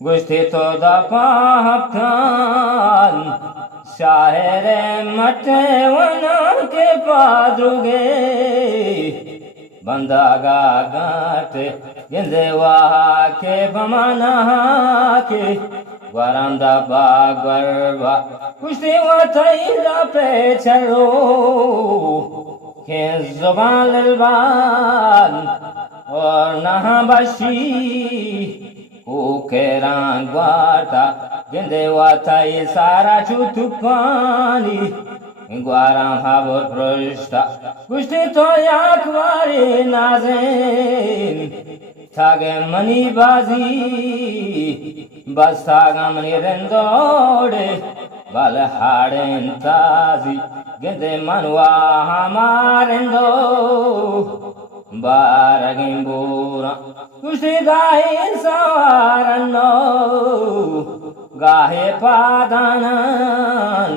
Gusti toda pahaptan Shahere mate wana ke padruge Bandaga gate Gende waha ke pamana ke Guaranda bagwarba Gusti wataida pecharo Ke zoban lilban Or nahabashi Ukeran guarda, gende watai sara chutukani, guaram habor prosta, gusti to yakvari nazem, tage mani bazi, bastaga mani rendode, balhaden tazi, gende manwa hamarendo. Baragimbura Gusti gahe sawarano Gahe padanan